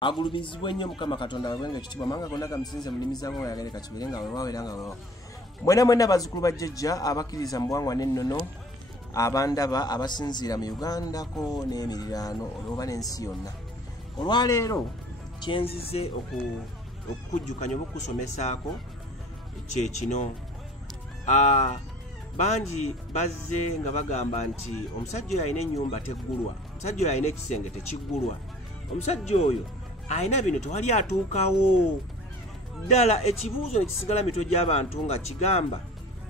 agulubizibwe nnyo Mukama Katonda wewenga ekitibwa manga gonna gamusinze mulimizaako nga yagaleka kiberenga wewaweranga wewa mwena bazzukulu bajjajja abakkiriza mu bwangwa n'ennono abandaba abasinziira mu Uganda ko n'emiriraano olwoba n'ensi yonna. Olwaleero kyenzize okukujjukanya oba okusomesaako kye kino. Bangi bazze nga bagamba nti omusajja oyo alina ennyumba teggulwa, omusajja oyo alina ekisenge tekiggulwa, omusajja oyo alina bino tewali atuukawo. Ddala ekibuuzo ne kisigala mitwe gy'abantu nga kigamba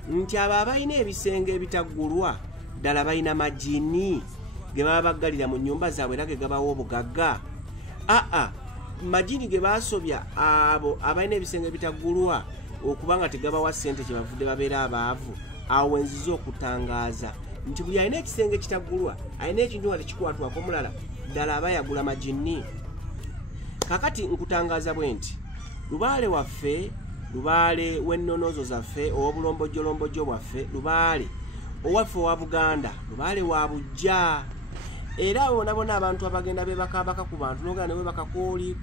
nti abo abalina ebisenge ebitaggulwa ddala balina majini ge baba baggalira mu nnyumba zaabwe era ge gabawo obugagga. Majini ge baasobya abo abalina ebisenge ebitaggulwa okubanga tegabawa ssente kye bavudde babeera abaavu. Awo wenziza okutangaaza nti buli alina ekisenge ekitaggulwa alina ekintu nga tekikwatwako mulala ddala aba yagula majini. Kakati nkutangaaza bwe nti Lubaale waffe, Lubaale w'ennonozo zaffe ow'obulombojjolombojjo bwaffe, Lubaale owaffe owa Buganda, Lubaale wa Bujja. Era bonabona abantu abagenda bebakabaka ku bantu n'ogenda ne webaka kooli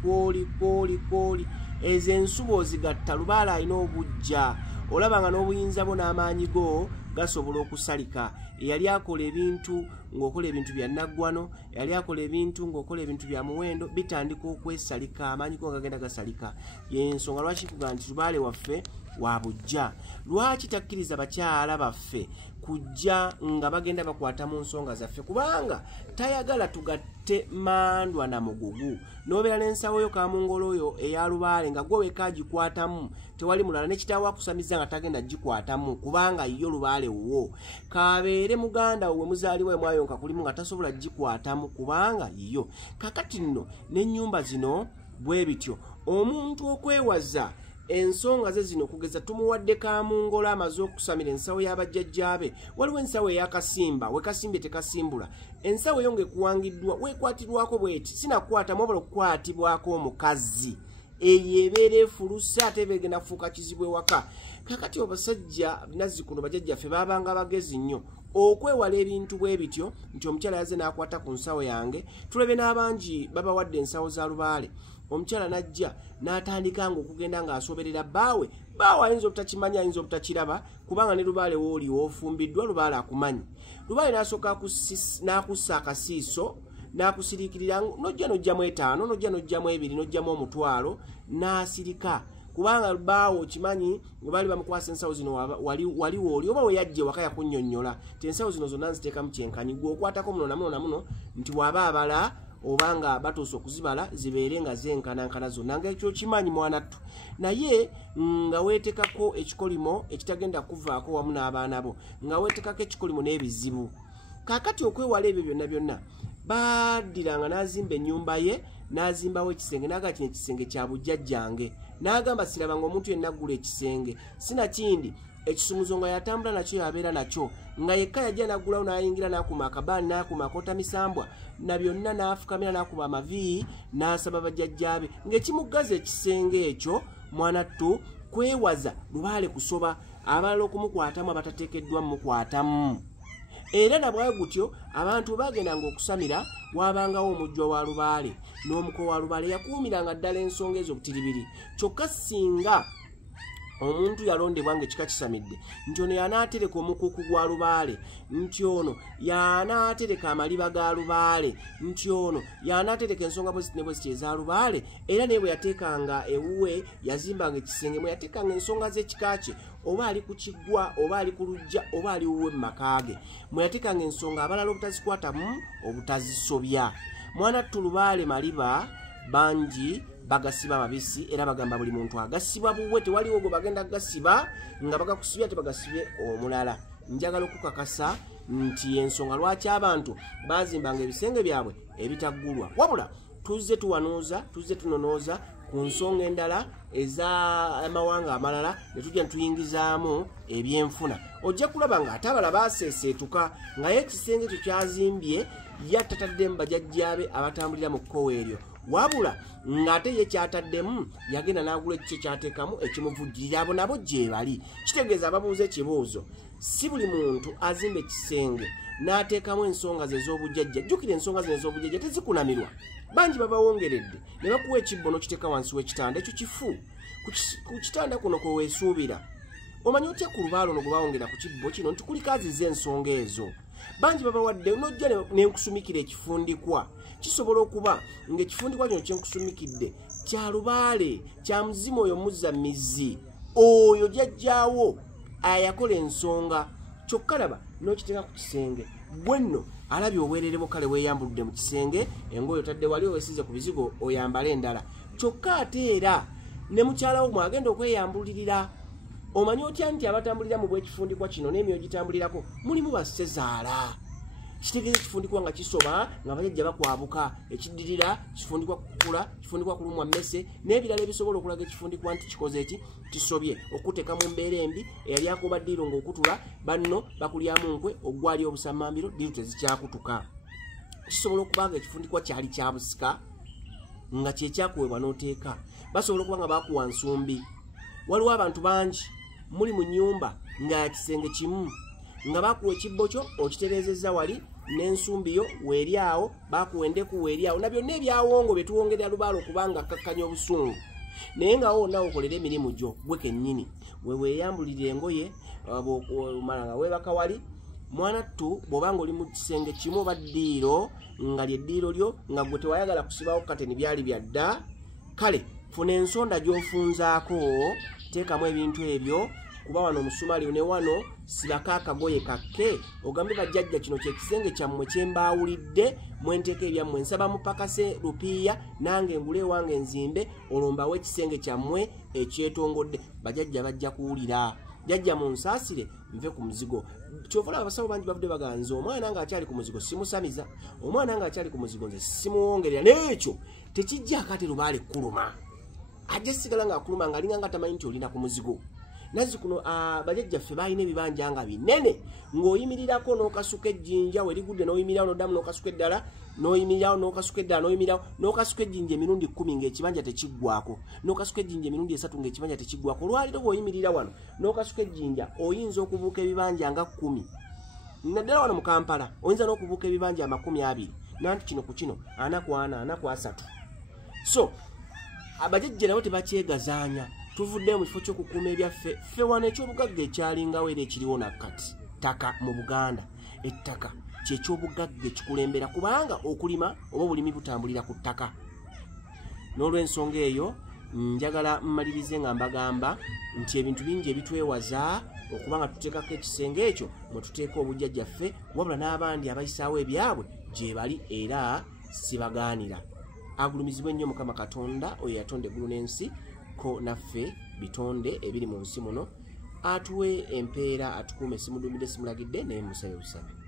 ezo ensubo ozigatta Lubaale alina obujja. Olaba nga n'obuyinza bwo n'amaanyi go gasobola okusalika. Yali akola ebintu ng'okola ebintu bya naggwano, yali akola ebintu ng'okola ebintu bya muwendo, bitandika okwesalika, amaanyi go gagenda gasalika. Y'ensonga lwaki kuga nti Lubaale waffe wa Bujja. Lwaki takkiriza bakyala baffe kujja nga bagenda bakwata mu nsonga zaffe, kubanga tayagala tugatte mandwa na mugugu. N'obeera n'ensawo yo kamungolo oyo eya Lubaale nga gwe weka agikwatamu, tewali mulala ne kitaawo akusamiza nga tagenda gikwatamu kubanga yo Lubaale wuwo. Kabeere muganda we muzaaliwe mwayonka kulimu nga tasobola gikwatamu kubanga yo. Kakati nno n'ennyumba zino bwe bityo. Omuntu okwewaza ensonga ze zino kugeza tumuwadde kamungola amaze okusamira ensawo y'abajjajjaabe. Waliwo ensawo ey'akasimba, we kasimbye tekasimbula. Ensawo eyo ng'ekuwangiddwa weekwatirwako bweti sinakwatamu wabula okukwatibwako omukazi. Eyo ebeera efulusa ate begenda kufuuka kizibu ewaka. Kakati abasajja nazzikuno bajjajjaffe baabanga bagezi nnyo okwewala ebintu bwe bityo nti omukyala yazze n'akwata ku nsawo yange. Tulebe n'abangi babawadde ensawo za Lubaale. Omukyala najja n'atandika ng'okugenda ng'asoberera bbaawe. Bbaawe ayinza obutakimanya, ayinza obutakiraba kubanga ne Lubaale wooli w'ofumbiddwa Lubaale akumanyi. Lubaale n'asooka n'akussa akasiiso n'akusiriikirira n'ojjamu 5, n'ojjamu 2, n'ojjamu 1,000 n'asirika kubanga bbaawe okimanyi bwe baali bamukwasa ensawo zino wali wooli oba we yajja ewaka yakunnyonnyola ti ensawo zino zonna nziteekamu kyenkanyi gwe okwatako muno na muno nti waba abala obanga batuuse okuzibala zibeere nga zenkanankana zonna ng'ekyo kimanyi mwanattu naye nga weetekako ekikolimo ekitagenda kuvaako wamu n'abaana bo, nga weetekako ekikolimo n'ebizibu. Kaakati okwewala ebyo byonna baddiranga n'azimba ennyumba ye n'azimbawo ekisenge n'aga kino ekisenge kya bujjajjange n'agamba sirabanga omuntu yenna aggula ekisenge sinakindi ekisumuzo nga yatambula nakyo yabeera nakyo nga yekka yajja n'aggulawo n'ayingira n'akuma akabaani n'akuma akota misambwa na byonna n'afukamira n'akuba amaviiri n'asaba bajjajjaabe ng'ekimuggaza ekisenge ekyo mwanattu kwewaza Lubaale kusoba abalala okumukwatamu abatateekeddwa mumukwatamu. Era nabwe gutyo abantu bagendanga okusamira wabangawo omujjwa wa Lubaale n'omuko wa Lubaale yakuumiranga ddala ensonga ezo butiribiri. Kyokka singa omuntu yalondebwa ng'ekika kisamidde nti ono y'anaatereka omukuuku gwa Lubaale, nti ono y'anaatereka amaliba ga Lubaale, nti ono y'anaatereka ensonga bweziti eza Lubaale. Era naye bwe yateekanga ewuwe yazimbanga ekisenge mwe yateekanga ensonga z'ekika kye oba ali ku kiggwa oba ali ku lujja oba ali wuwe mu maka ge mwe yateekanga ensonga abalala obutazikwatamu obutazisobya. Mwanattu Lubaale maliba bangi bagasiba mabisi era bagamba buli muntu agasibwa buwe tewaliwo gwe bagenda gasiba nga bagakusibya tebagasibye omulala. Njagala okukakasa nti ensonga lwaki abantu bazimbanga ebisenge byabwe ebitaggulwa wabula tuzze tuwanuuza tuzze tunonooza ku nsonga endala ez'amawanga amalala ne tujja netuyingizaamu ebyenfuna. Ojja kulaba ng'ate abala baaseeseetuka nga ye ekisenge ekyo kyazimbye yattataddemu bajjajjaabe abatambulira mu kkowa eryo wabula ng'ate ye kyataddemu yagenda n'agula ekikye kyateekamu ekimuvujjirira abo nabo gye bali. Kitegeeza ababuuza ekibuuzo si buli muntu azimba ekisenge n'ateekamu ensonga ze ez'obujjajja. Jjukira ensonga zino ez'obujjajja tezikunamirwa. Bangi babawongeredde ne bakuwa ekibbo n'okiteeka wansi w'ekitanda. Ekyo kifu. Ku kitanda kuno kwe weesuubira. Omanyi otya ku lubaalo no gwe bawongera ku kibbo kino nti kuliko azizza ensonga ezo. Bangi babawadde n'ojja n'enkusumikira ekifundikwa. Kisobola okuba ng'ekifundikwa kino kyenkusumikidde kya lubaale, kya muzimu oyo muzza mizzi. Oyo jjajjaawo ayakola ensonga. Kyokka laba n'okiteeka ku kisenge. Gwe nno alabye obwerere kale weeyambuludde mu kisenge, engoye otadde wali owesize ku bizigo oyambala endala. Kyokka ate era ne mukyalawo mwagenda okweyambulirira. Omanyi otya nti abatambulira mu bw'ekifundikwa kino n'emyoyo gitambulirako mulimu bassezaala. Kitegeeza ekifundikwa nga kisoba nga bajjajja bakwabuka, ekiddirira kifundikwa kukula, kifundikwa kulumwa mmese n'ebirala ebisobola okulaga ekifundikwa nti kikoze eki kisobye okuteeka mu mbeera embi eyali akoba ddiiro ng'okutula banno bakulyamu nkwe ogwali obusamambiro ddiiro tezikyakutuka. Kisobola okuba nga ekifundikwa kyali kya busika nga kye kyakuweebwa n'oteeka. Basobola okuba nga baakuwa nsumbi. Waliwo abantu bangi muli mu nnyumba nga kisenge kimu nga bakuwa ekibbo kyo okitereezezza wali n'ensumbi yo weeri awo, bakuwa endeku weeri awo, na byonna ebyawongo bye tuwongerera lubaalo okubanga akkakkanya obusungu. Naye nga wonna okolera emirimu gyo gwe kennyini weeyambulira engoye omala nga weebaka wali. Mwana ttu bw'oba nga oli mu kisenge kimu oba ddiiro nga ly'eddiiro lyo nga gwe tewayagala kusibawo kateni byali byadda, kale funa ensonda gy'ofunzaako, teekamu ebintu ebyo, kuba wano omusumali ne wano sibako akagoye kakke, ogambe bajjajja kino kye kisenge kyammwe kye mbaawulidde, mwenteeka ebyammwe, nsaba mupakase lupiiya nange ngule ewange nzimbe, olombawo ekisenge kyammwe ekyetongodde. Bajjajja bajja kuwulira. Jjajja munsaasire nve ku muzigo. Kyova abasawo bangi bavudde baganza omwana ng'akyali ku muzigo simusamiza, omwana ng'akyali ku muzigo nze simuwongerera. N'ekyo tekijjaako ate lubaale kuluma. Ajja sigala ng'akuluma ng'alinga nga tamanyi nti olina ku muzigo. Nazi kuno bajjajjaffe balina ebibanja nga binene ng'oyimirirako n'okasuka ejjinja werigudde n'oyimirirawo n'oddamu n'okasuka eddala n'oyimirirawo n'okasuka eddala n'oyimirirawo n'okasuka ejjinja emirundi 10 ng'ekibanja tekiggwako, n'okasuka ejjinja emirundi 3 ng'ekibanja tekiggwako. Olwaliro bw'oyimirira wano n'okasuka ejjinja oyinza okubuuka ebibanja nga 10. Naddala wano mu Kampala oyinza n'okubuuka ebibanja 20 nanti kino ku kino 4 ku 4 4 ku 3. So abajjajja nabo tebakyegazaanya. Tuvudde mu kifo ky'okukuuma ebyaffe. Ffe wano eky'obugagga ekyalingawo era ekiriwo nakkati ttaka mu Buganda. Ettaka kyeky'obugagga ekikulembera kubanga okulima oba obulimi butambulira ku ttaka. N'olw'ensonga eyo njagala mmalirize nga mbagamba nti ebintu bingi ebitwewaza okuba nga tuteekako ekisenge ekyo mwe tuteeka obujjajjaffe, wabula n'abandi abayisaawo ebyabwe gye bali era sibagaanira. Agulumizibwe ennyo Mukama Katonda oyo yatonda eggulu n'ensi ko naffe bitonde ebiri mu nsi muno, atuwe empeera atukuume simudumidde simulagidde naye musabe busabe.